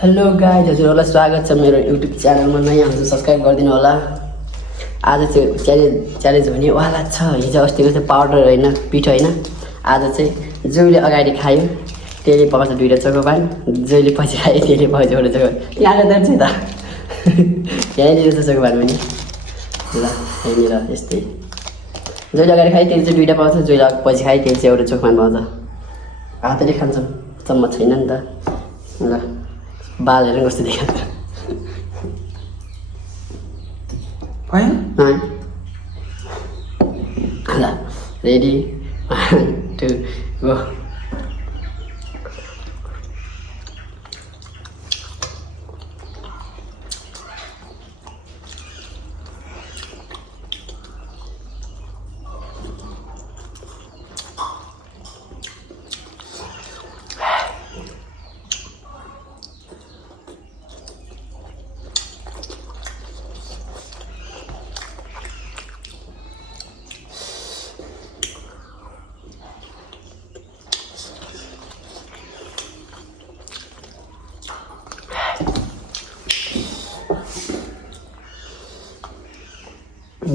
Hello guys, हजुरहरूलाई स्वागत छ मेरो युट्युब च्यानलमा। नयाँ हुन्छ सब्सक्राइब गरिदिनु होला। आज चाहिँ च्यालेन्ज हुनेवाला छ। हिजो अस्तिको चाहिँ पाउडर होइन, पिठो होइन। आज चाहिँ जसले अगाडि खायो त्यसले पाउँछ 2टा चोकोपान, जसले पछि खायो त्यसले पाउँछ एउटा चोकोपान। यहाँ आएर चाहिँ त यहीँनिर छ चोकोपान पनि। ल यहीँनिर यस्तै जसले अगाडि खायो त्यसले चाहिँ 2टा पाउँछ, जसले पछि खायो त्यसले चाहिँ एउटा चोकोपान पाउँछ। हातले खान्छौँ, चम्मच छैन नि त। ल बाल हेर्नु कस्तो देखिन्छ। ल रेडी 1 2 गो।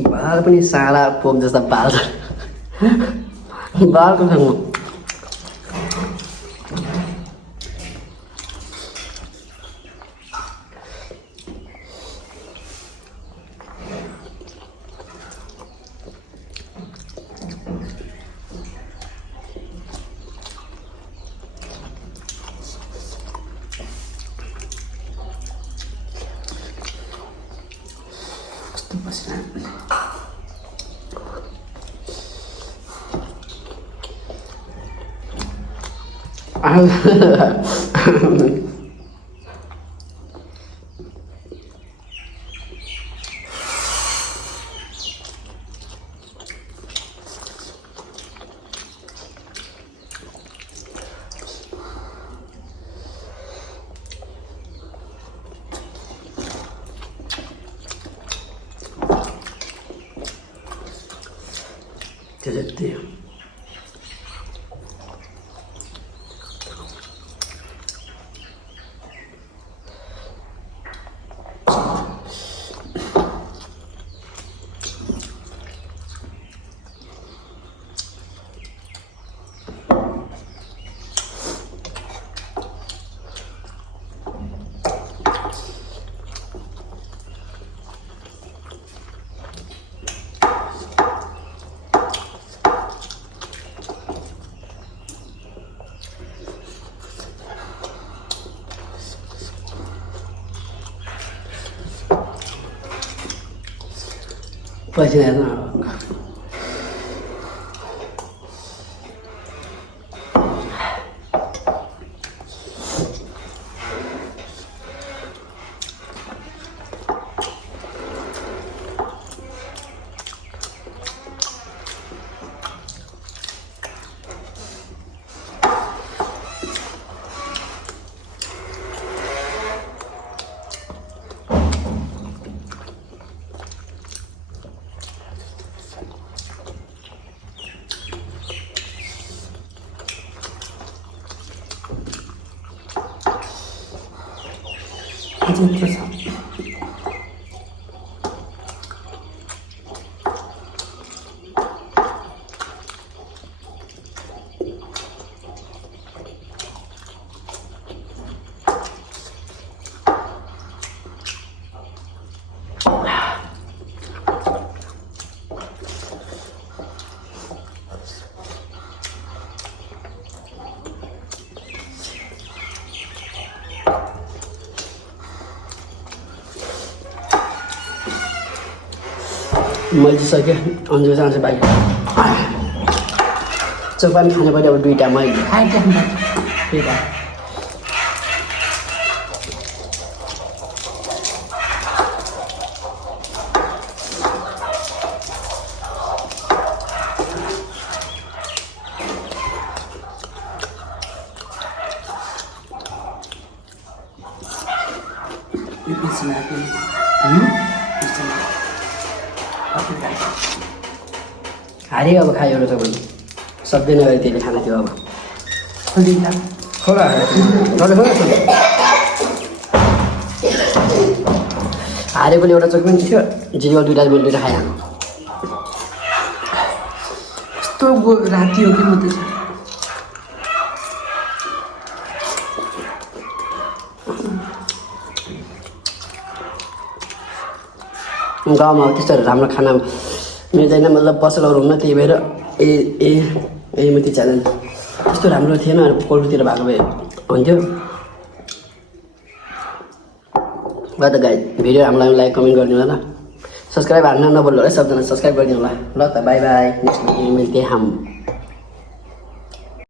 बाल पनि सारा पोक जस्ता बाल बालको खानु कस्तो पसिना। त्यही हो। पसीना हेर्नु अझै छ। मैले सक्यो अन्जु जान्छ बाइक चोकपान खानु पर्यो। अब 2टा मैले त्यही त हारियो। अब खायो एउटा चोकपान सक्दैन गरी त्यसले खाना थियो। अब खोला हारेकोले एउटा चोक पनि थियो जिरेको दुइटा मैले दुइटा खाएँ कस्तो राति हो कि म त गाउँमा त्यस्तोहरू राम्रो खाना मिल्दैन मतलब पसलहरू हुन्न त्यही भएर माथि च्यानल त्यस्तो राम्रो थिएन कोल्डतिर भएको भए हुन्थ्यो ल त गाइस भिडियो हामीलाई लाइक कमेन्ट गरिदिनु होला सब्सक्राइब हान्न नभुल्नु होला सबजना सब्सक्राइब गरिदिनु होला ल त बाई बाई नेक्स्ट भिडियो मिल्थे हम